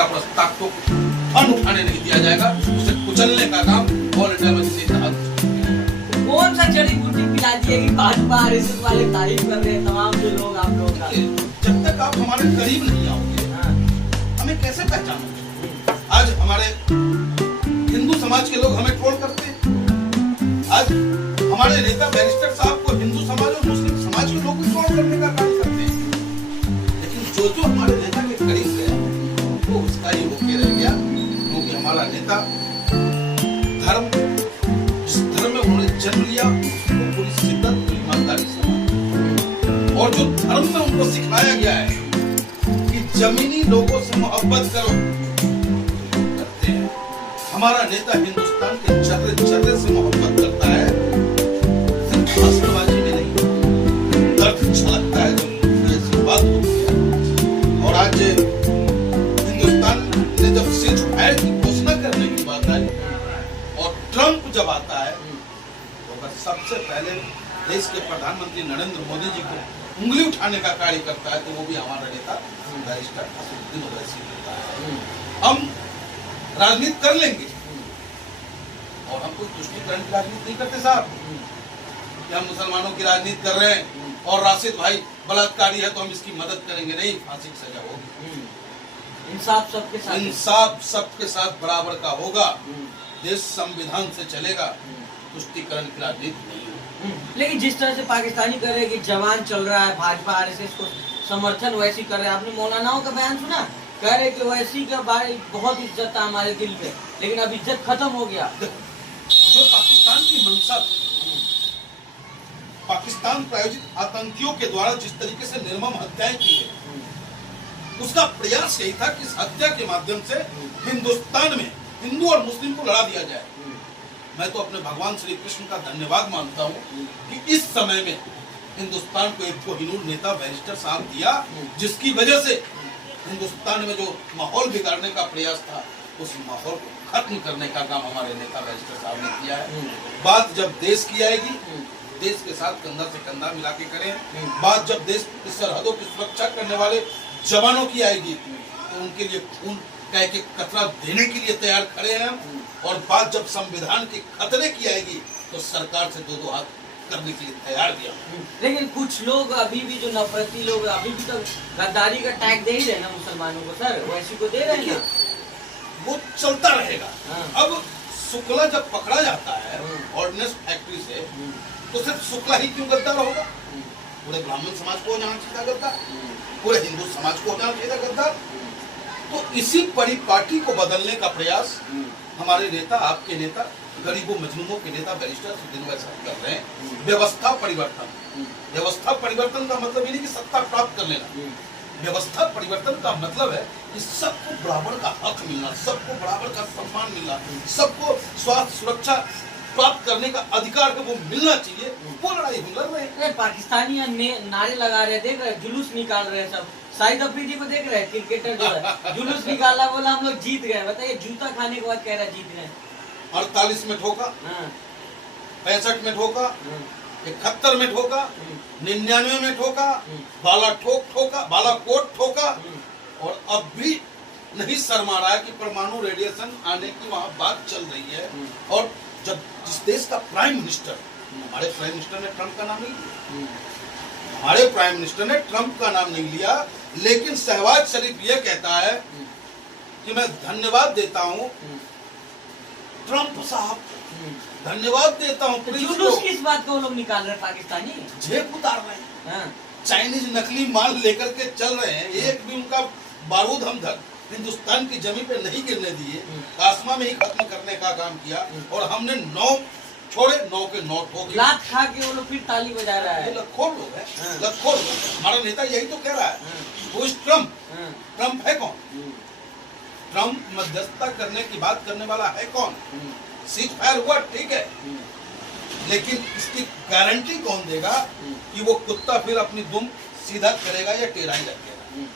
कतरा प्रस्ताव को फन उठाने नहीं दिया जाएगा। उसे कुचलने का काम ऑल इंडिया में किसी कौन सा जड़ी बूटी पिला दिए कि भाजपा आरएसएस वाले तारीफ कर रहे हैं तमाम जो लोग आप लोग का। जब तक आप हमारे करीब नहीं आओगे हमें कैसे पहचानोगे? आज हमारे हिंदू समाज के लोग हमें ट्रोल करते हैं। आज हमारे नेता बैरिस्टर साहब को हिंदू समाज और मुस्लिम समाज के लोग भी ट्रोल करने का काम करते हैं। लेकिन जो हमारे नेता के करीब गया वो उसका ही होके रह गया, क्योंकि हमारा नेता धर्म में उन्होंने जन्म लिया उसको पूरी शिद्दत पूरी ईमानदारी से, और जो धर्म में उनको सिखाया गया है कि जमीनी लोगों से मोहब्बत करो, करते हैं। हमारा नेता हिंदुस्तान के चर्रे चर्रे से मोहब्बत करता है, सिर्फ हंसबाजी में नहीं, दर्द छलकता है जब ऐसी बात होती है। और आज हिंदुस्तान ने जब सिर उठाए की घोषणा करने की बात आई और ट्रंप जब आता है, सबसे पहले देश के प्रधानमंत्री नरेंद्र मोदी जी को उंगली उठाने का कार्य करता है, तो वो भी हमारा नेता बैरिस्टर असदुद्दीन ओवैसी करता है। हम राजनीति कर लेंगे और हम कोई तुष्टिकरण की राजनीति नहीं करते साहब कि हम मुसलमानों की राजनीति कर रहे हैं और राशिद भाई बलात्कारी है तो हम इसकी मदद करेंगे, नहीं, फांसी की सजा होगी। इंसाफ सबके साथ, इंसाफ सबके साथ बराबर का होगा, देश संविधान से चलेगा, तुष्टिकरण की राजनीति नहीं है। लेकिन जिस तरह से पाकिस्तानी कर रहे हैं कि जवान चल रहा है, भाजपा आरएसएस को समर्थन वैसी कर रहे हैं। आपने मौलानाओं का बयान सुना, कह रहे कि वैसी का भाई बहुत इज्जत था हमारे दिल पे, लेकिन अब इज्जत खत्म हो गया। जो पाकिस्तान की मंशा, पाकिस्तान प्रायोजित आतंकियों के द्वारा जिस तरीके से निर्मम हत्याएं की गई, उसका प्रयास यही था कि इस हत्या के माध्यम से हिंदुस्तान में हिंदू और मुस्लिम को लड़ा दिया जाए। मैं तो अपने भगवान श्री कृष्ण का धन्यवाद मानता हूँ कि इस समय में हिंदुस्तान को एक कोहिनूर नेता बैरिस्टर साहब दिया, जिसकी वजह से हिंदुस्तान में जो माहौल बिगाड़ने का प्रयास था उस माहौल को खत्म करने का काम हमारे नेता बैरिस्टर साहब ने किया है। बात जब देश की आएगी, देश के साथ कंधा से कंधा मिला के करें। बात जब देश की सरहदों की सुरक्षा करने वाले जवानों की आएगी तो उनके लिए खून का एक कतरा देने के लिए तैयार खड़े हैं। और बात जब संविधान के खतरे की आएगी तो सरकार से दो हाथ करने के लिए तैयार दिया। लेकिन कुछ लोग अभी भी जो नफरती लोग अभी भी तो गद्दारी का टैग दे ही रहे ना मुसलमानों को, सर वैसी को दे रहे हैं, वो चलता रहेगा। अब शुक्ला जब पकड़ा जाता है ऑर्डिनेंस फैक्ट्री से, तो सिर्फ शुक्ला ही क्यों गद्दार होगा? पूरे ब्राह्मण समाज को जाना चाहिए गद्दार, पूरे हिंदू समाज को जाना चाहिए गद्दार। तो इसी परिपाटी को बदलने का प्रयास हमारे नेता, आपके नेता, गरीबों मजलूमों के नेता बैरिस्टर असदुद्दीन ओवैसी कर रहे हैं। व्यवस्था परिवर्तन, व्यवस्था परिवर्तन का मतलब ये नहीं कि सत्ता प्राप्त कर लेना। व्यवस्था परिवर्तन का मतलब है कि सबको बराबर का हक मिलना, सबको बराबर का सम्मान मिलना, सबको स्वास्थ्य सुरक्षा प्राप्त करने का अधिकार वो मिलना चाहिए। वो लड़ाई हम लड़ रहे हैं। पाकिस्तानी नारे लगा रहे, देख रहे, जुलूस निकाल रहे हैं सब। शाहिद अफरीदी को देख रहे हैं, क्रिकेटर जो है, जुलूस निकाला, बोला हम लोग जीत गए। बताइए, जूता खाने के बाद कह रहा है जीत गए। 48 में ठोका, 65 में ठोका, 71 में ठोका, 99 में ठोका, बालाकोट ठोका, और अब भी नहीं शर्मा रहा है कि परमाणु रेडिएशन आने की वहाँ बात चल रही है। और जब जिस देश का प्राइम मिनिस्टर, हमारे प्राइम मिनिस्टर ने ट्रंप का नाम नहीं लिया, हमारे प्राइम मिनिस्टर ने ट्रंप का नाम नहीं लिया, लेकिन शहबाज शरीफ ये कहता है कि मैं धन्यवाद देता हूँ ट्रंप साहब, धन्यवाद देता हूँ। जुलूस किस बात को लोग निकाल रहे हैं? पाकिस्तानी जेब उतार रहे हैं, चाइनीज नकली माल लेकर के चल रहे हैं। एक भी उनका बारूद हम हिंदुस्तान की जमीन पे नहीं गिरने दिए, आसमां में ही खत्म करने का काम किया। और हमने 9 छोड़े, 9 के 9 ठोके। लात खा के वो लोग फिर ताली बजा रहा है। लखोर लोग है, लखोर लोग। हमारा नेता यही तो कह रहा है। वो ट्रंप, ट्रंप है कौन? ट्रंप मध्यस्थता करने की बात करने वाला है कौन? सीज फायर हुआ, ठीक है, लेकिन इसकी गारंटी कौन देगा कि वो कुत्ता फिर अपनी दुम सीधा करेगा या टेढ़ा ही रखेगा?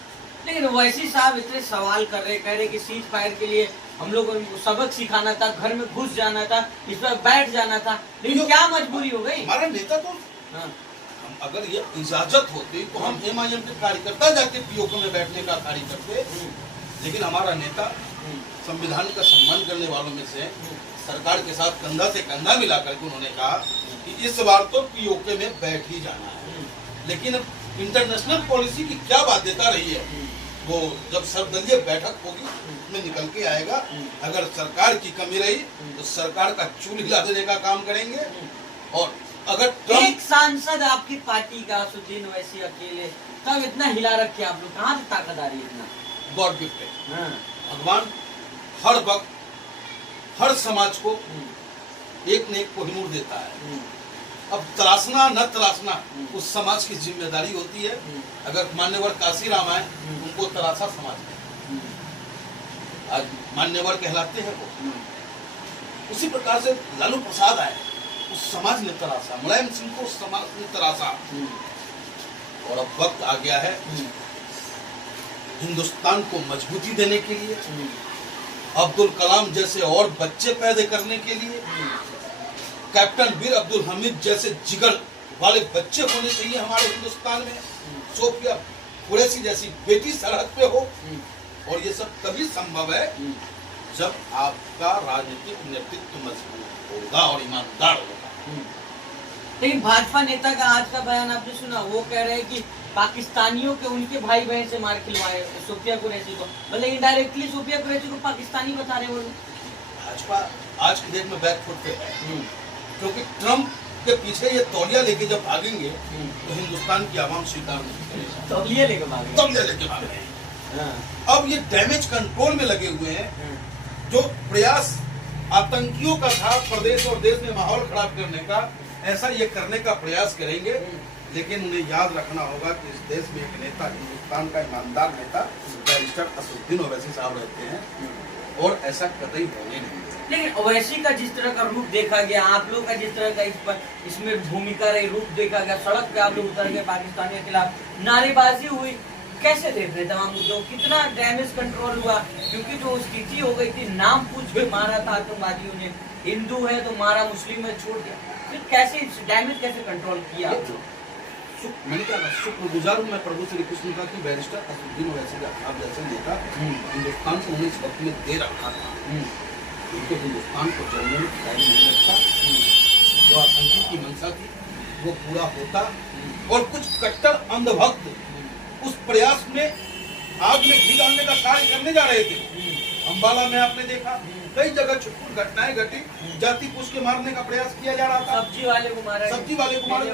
लेकिन वैसी साहब इतने सवाल कर रहे, कह रहे कि सीज फायर के लिए हम लोग को सबक सिखाना था, घर में घुस जाना था, इस पर बैठ जाना था, लेकिन क्या मजबूरी हो गई? हमारा नेता तो अगर ये इजाजत होती तो हम MIM के कार्यकर्ता जाके POK में बैठने का कार्य करते, लेकिन हमारा नेता संविधान का सम्मान करने वालों में से सरकार के साथ कंधा से कंधा मिलाकर के उन्होंने कहा कि इस बार तो पीओके में बैठ ही जाना है। लेकिन अब इंटरनेशनल पॉलिसी की क्या बाध्यता रही है, वो जब सर्वदलीय बैठक होगी उसमें निकल के आएगा। अगर सरकार की कमी रही तो सरकार का चूल हिला देने का काम करेंगे। और अगर एक सांसद आपकी पार्टी का असुद्दीन ओवैसी अकेले तब इतना हिला रखे आप लोग, कहाँ से ताकत आ रही है इतना? गॉड गिफ्टेड, भगवान हर वक्त हर समाज को एक न एक कोहिनूर देता है। अब तराशना न तराशना उस समाज की जिम्मेदारी होती है। अगर मान्यवर काशीराम आए उनको तराशा समाज है, आज मान्यवर कहलाते हैं वो। उसी प्रकार से लालू प्रसाद आए, उस समाज ने तराशा, मुलायम सिंह को समाज ने तराशा। और अब वक्त आ गया है हिंदुस्तान को मजबूती देने के लिए, अब्दुल कलाम जैसे और बच्चे पैदा करने के लिए, कैप्टन वीर अब्दुल हमीद जैसे जिगर वाले बच्चे होने चाहिए हमारे हिंदुस्तान में। सोफिया कुरैशी जैसी बेटी सरहद पे हो। और ये सब तभी संभव है जब आपका राजनीतिक नेतृत्व मजबूत होगा और ईमानदार होगा। लेकिन भाजपा नेता का आज का बयान आपने सुना, वो कह रहे हैं कि पाकिस्तानियों के उनके भाई बहन से मार खिलवाए सोफिया कुरैशी को, मतलब इनडायरेक्टली सोफिया कुरैशी को पाकिस्तानी बता रहे वो लोग। भाजपा आज की डेट में बैकफुट पे है, क्योंकि ट्रम्प के पीछे ये तौलिया लेके जब भागेंगे तो हिंदुस्तान की आवाम स्वीकार नहीं करेगी। तौलिया लेके भागे। अब ये डैमेज कंट्रोल में लगे हुए हैं। जो प्रयास आतंकियों का था प्रदेश और देश में माहौल खराब करने का, ऐसा ये करने का प्रयास करेंगे। लेकिन उन्हें याद रखना होगा कि इस देश में एक नेता, हिंदुस्तान का ईमानदार नेता बैरिस्टर असदुद्दीन ओवैसी साहब रहते हैं और ऐसा कतई होने नहीं। लेकिन ओवैसी का जिस तरह का रूप देखा गया, आप लोग का जिस तरह का इसमें भूमिका रही, रूप देखा गया, सड़क पे आप लोग उतर गए, पाकिस्तान के खिलाफ नारेबाजी हुई, कैसे देख रहे तमाम मुद्दों, कितना डैमेज कंट्रोल हुआ? क्योंकि जो स्थिति हो गई थी, नाम पूछ के मारा था आतंकवादियों ने, हिंदू है तो मारा, मुस्लिम है छोड़ दिया, फिर कैसे डैमेज कैसे कंट्रोल किया? मैंने कहा शुक्रगुजार हूँ मैं प्रभु श्री कृष्ण का कि बैरिस्टर असदुद्दीन ओवैसी का आप जैसे नेता हिंदुस्तान को उन्हें इस वक्त में दे रखा था। उनको हिंदुस्तान को चलने में टाइम नहीं लगता। जो आतंकी की मंशा थी वो पूरा होता। और कुछ कट्टर अंधभक्त उस प्रयास में आग में घी डालने का कार्य करने जा रहे थे। अम्बाला में आपने देखा कई जगह छुटपुट घटनाएं घटी, जाति पूछ के मारने का प्रयास किया जा रहा था, सब्जी वाले को मारा,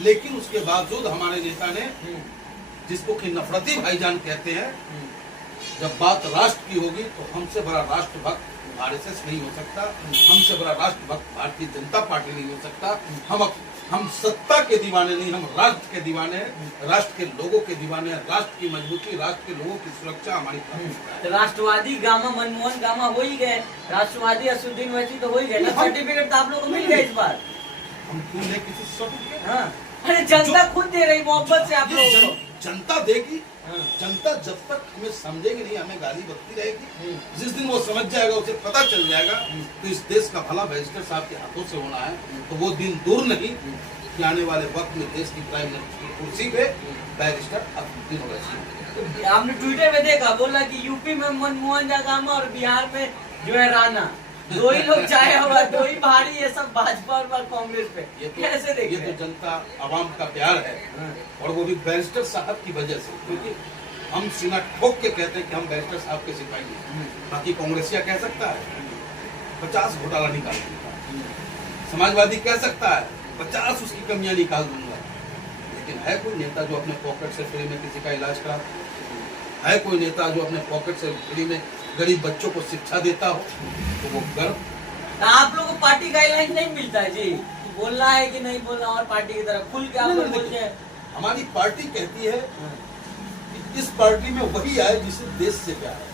लेकिन उसके बावजूद हमारे नेता ने, जिसको कि नफरती भाईजान कहते हैं, जब बात राष्ट्र की होगी तो हमसे बड़ा राष्ट्रभक्त आरएसएस नहीं हो सकता, हमसे बड़ा राष्ट्रभक्त भारतीय जनता पार्टी नहीं हो सकता। हम सत्ता के दीवाने नहीं, हम राष्ट्र के दीवाने हैं, राष्ट्र के लोगों के दीवाने हैं। राष्ट्र की मजबूती, राष्ट्र के लोगों की सुरक्षा हमारी प्राथमिकता है। राष्ट्रवादी गामा मनमोहन गामा हो ही गए, राष्ट्रवादी असदुद्दीन ओवैसी तो हो ही गए ना। सर्टिफिकेट तो आप लोगों को मिल गया इस बार। हम क्यों नहीं किसी सर्टिफिकेट? हाँ, अरे जनता खुद दे रही मोहब्बत से आप लोगों को। जनता देगी। जनता जब तक हमें समझेगी नहीं, हमें गाली बकती रहेगी। जिस दिन वो समझ जाएगा, उसे पता चल जाएगा तो इस देश का भला बैरिस्टर साहब के हाथों से होना है, तो वो दिन दूर नहीं कि आने वाले वक्त में देश की प्राइम मिनिस्टर की कुर्सी पे बैरिस्टर असदुद्दीन ओवैसी। आपने ट्विटर में देखा, बोला कि यूपी में मनमोहन गामा और बिहार में जो है राणा, दो ही लोग चाहे होगा, दो ही भारी है सब भाजपा और कांग्रेस पे। कैसे देखिए? ये तो जनता आवाम का प्यार है, और वो भी बैरिस्टर साहब की वजह से। क्योंकि हम सीना ठोक के कहते हैं कि हम बैरिस्टर साहब के सिपाही हैं। बाकी कांग्रेसिया कह सकता है 50 घोटाला निकाल दूंगा, समाजवादी कह सकता है 50 उसकी कमियां निकाल दूंगा, लेकिन है कोई नेता जो अपने पॉकेट से फ्री में किसी का इलाज करा? है कोई नेता जो अपने पॉकेट से फ्री में गरीब बच्चों को शिक्षा देता हो? तो वो गर्व। आप लोगों को पार्टी गाइडलाइन नहीं मिलता है जी, बोलना है कि नहीं बोलना, और पार्टी की तरफ खुल के आप लोग बोलते हैं। हमारी पार्टी कहती है कि इस पार्टी में वही आए जिसे देश से प्यार है।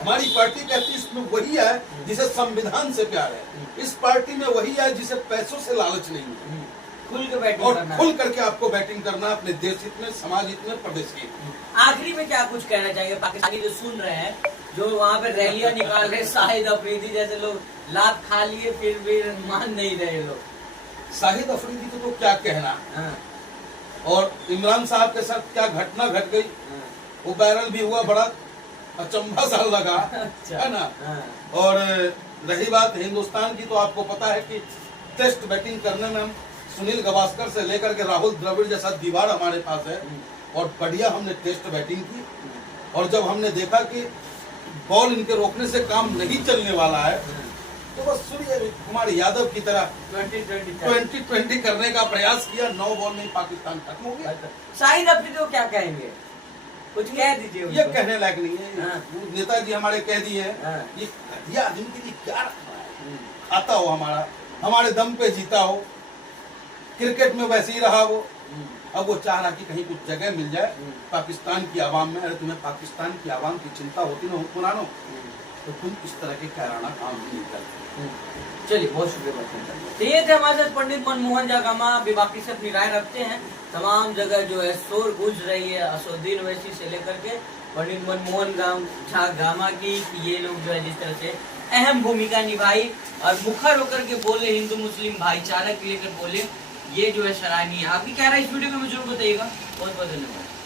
हमारी पार्टी कहती है इसमें वही आए जिसे संविधान से प्यार है। इस पार्टी में वही आए जिसे पैसों से लालच नहीं है। खुल के बैटिंग और करना, खुल करके आपको बैटिंग करना, अपने देश हित में, समाज हित में, प्रदेश हित में। आखिरी में क्या कुछ कहना चाहिए पाकिस्तानी जो सुन रहे हैं, जो वहाँ पे रैलियां निकाल रहे, शाहिद अफरीदी जैसे लोग लात खा लिए फिर भी मान नहीं रहे लोग? शाहिद अफरीदी को तो क्या कहना, और इमरान साहब के साथ क्या घटना घट गई, वो वायरल भी हुआ बड़ा। अचंभा सा लगा, अच्छा। है ना। हाँ। और रही बात हिंदुस्तान की, तो आपको पता है कि टेस्ट बैटिंग करने में हम सुनील गावस्कर से लेकर के राहुल द्रविड़ जैसा दीवार हमारे पास है, और बढ़िया हमने टेस्ट बैटिंग की। और जब हमने देखा कि बॉल इनके रोकने से काम नहीं चलने वाला है, तो बस सूर्य कुमार यादव की तरह 2020 करने का प्रयास किया। 9 बॉल में पाकिस्तान खत्म हो गया। शाहिद अफरीदी को क्या कहेंगे, कुछ कह दीजिए। ये कहने लायक नहीं है। हाँ। नेताजी हमारे कह दिए हैं, हाँ। ये घटिया आदमी के लिए क्या रखना है। खाता हो हमारे दम पे जीता हो, क्रिकेट में वैसे ही रहा वो। अब वो चाह रहा कि कहीं कुछ जगह मिल जाए पाकिस्तान की आवाम में। अरे तुम्हें पाकिस्तान की आवाम की चिंता होती ना हुक्मरानो, तो तुम इस तरह के कायराना काम नहीं करते। चलिए, बहुत शुक्रिया बात। तो ये थे हमारे साथ पंडित मनमोहन जागमा। अभी बाकी से अपनी राय रखते हैं। तमाम जगह जो है शोर गूंज रही है असदुद्दीन ओवैसी से लेकर के पंडित मनमोहन जागमा की, कि ये लोग जो है जिस तरह से अहम भूमिका निभाई और मुखर होकर के बोले, हिंदू मुस्लिम भाईचारा के लेकर बोले, ये जो है सराहनीय। आपकी क्या राय इस वीडियो में जरूर बताइएगा। बहुत बहुत धन्यवाद।